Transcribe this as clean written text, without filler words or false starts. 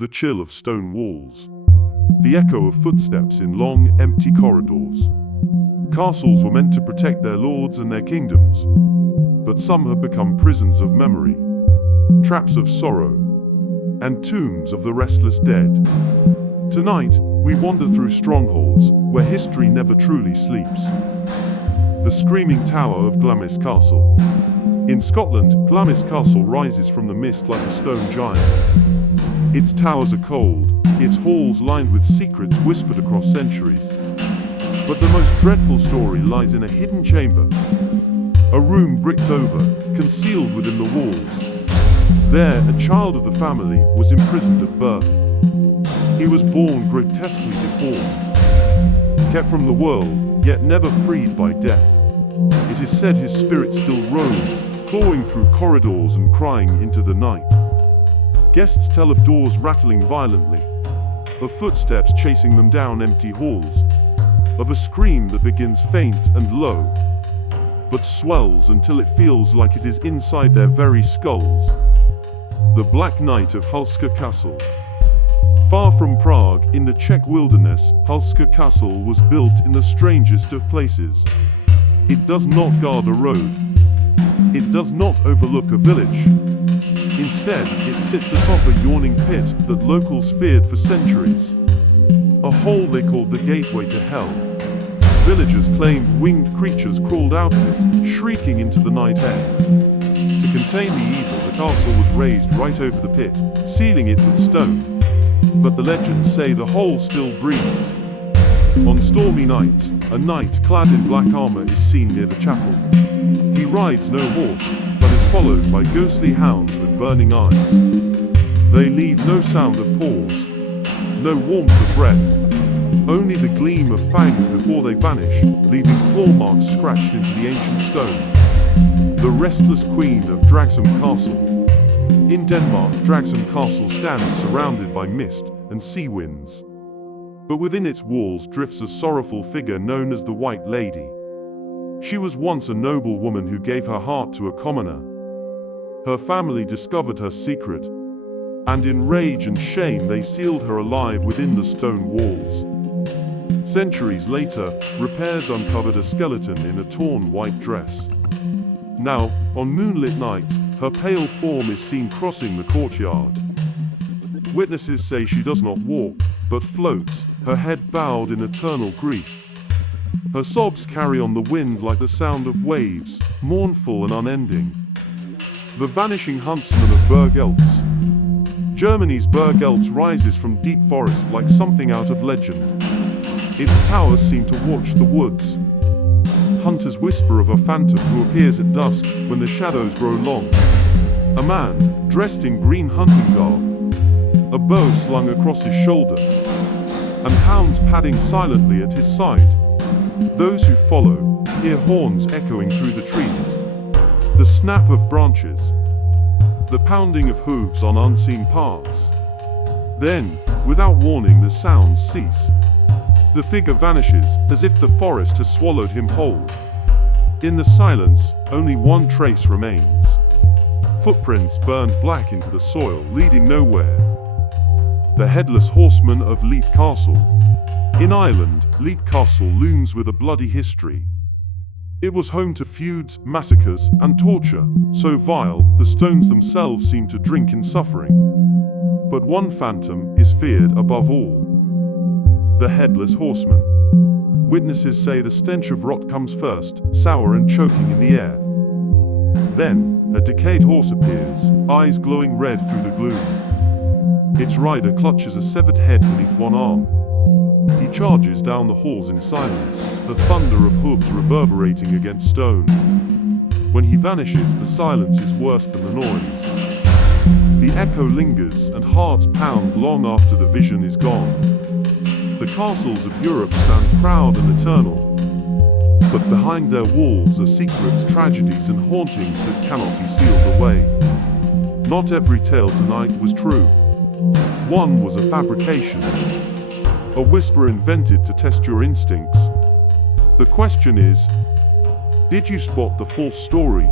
the chill of stone walls, the echo of footsteps in long, empty corridors. Castles were meant to protect their lords and their kingdoms, but some have become prisons of memory, traps of sorrow, and tombs of the restless dead. Tonight, we wander through strongholds, where history never truly sleeps. The Screaming Tower of Glamis Castle. In Scotland, Glamis Castle rises from the mist like a stone giant. Its towers are cold, its halls lined with secrets whispered across centuries. But the most dreadful story lies in a hidden chamber. A room bricked over, concealed within the walls. There, a child of the family was imprisoned at birth. He was born grotesquely deformed, kept from the world, yet never freed by death. It is said his spirit still roams, clawing through corridors and crying into the night. Guests tell of doors rattling violently, of footsteps chasing them down empty halls, of a scream that begins faint and low, but swells until it feels like it is inside their very skulls. The Black Night of Hulska Castle. Far from Prague, in the Czech wilderness, Hulska Castle was built in the strangest of places. It does not guard a road. It does not overlook a village. Instead, it sits atop a yawning pit that locals feared for centuries. A hole they called the gateway to hell. Villagers claimed winged creatures crawled out of it, shrieking into the night air. To contain the evil, the castle was raised right over the pit, sealing it with stone. But the legends say the hole still breathes. On stormy nights, a knight clad in black armor is seen near the chapel. He rides no horse, but is followed by ghostly hounds with burning eyes. They leave no sound of paws, no warmth of breath, only the gleam of fangs before they vanish, leaving claw marks scratched into the ancient stone. The restless queen of Dragsholm Castle. In Denmark, Dragsholm Castle stands surrounded by mist and sea winds. But within its walls drifts a sorrowful figure known as the White Lady. She was once a noble woman who gave her heart to a commoner. Her family discovered her secret, and in rage and shame they sealed her alive within the stone walls. Centuries later, repairs uncovered a skeleton in a torn white dress. Now, on moonlit nights, her pale form is seen crossing the courtyard. Witnesses say she does not walk, but floats, her head bowed in eternal grief. Her sobs carry on the wind like the sound of waves, mournful and unending. The vanishing huntsman of Berg Eltz. Germany's Berg Eltz rises from deep forest like something out of legend. Its towers seem to watch the woods. Hunters whisper of a phantom who appears at dusk when the shadows grow long. A man, dressed in green hunting garb, a bow slung across his shoulder, and hounds padding silently at his side. Those who follow hear horns echoing through the trees, the snap of branches, the pounding of hooves on unseen paths. Then, without warning, the sounds cease. The figure vanishes, as if the forest has swallowed him whole. In the silence, only one trace remains. Footprints burned black into the soil, leading nowhere. The Headless Horseman of Leap Castle. In Ireland, Leap Castle looms with a bloody history. It was home to feuds, massacres, and torture, so vile, the stones themselves seem to drink in suffering. But one phantom is feared above all. The Headless Horseman. Witnesses say the stench of rot comes first, sour and choking in the air. Then, a decayed horse appears, eyes glowing red through the gloom. Its rider clutches a severed head beneath one arm. He charges down the halls in silence, the thunder of hooves reverberating against stone. When he vanishes, the silence is worse than the noise. The echo lingers, and hearts pound long after the vision is gone. The castles of Europe stand proud and eternal, but behind their walls are secrets, tragedies, and hauntings that cannot be sealed away. Not every tale tonight was true. One was a fabrication, a whisper invented to test your instincts. The question is, did you spot the false story?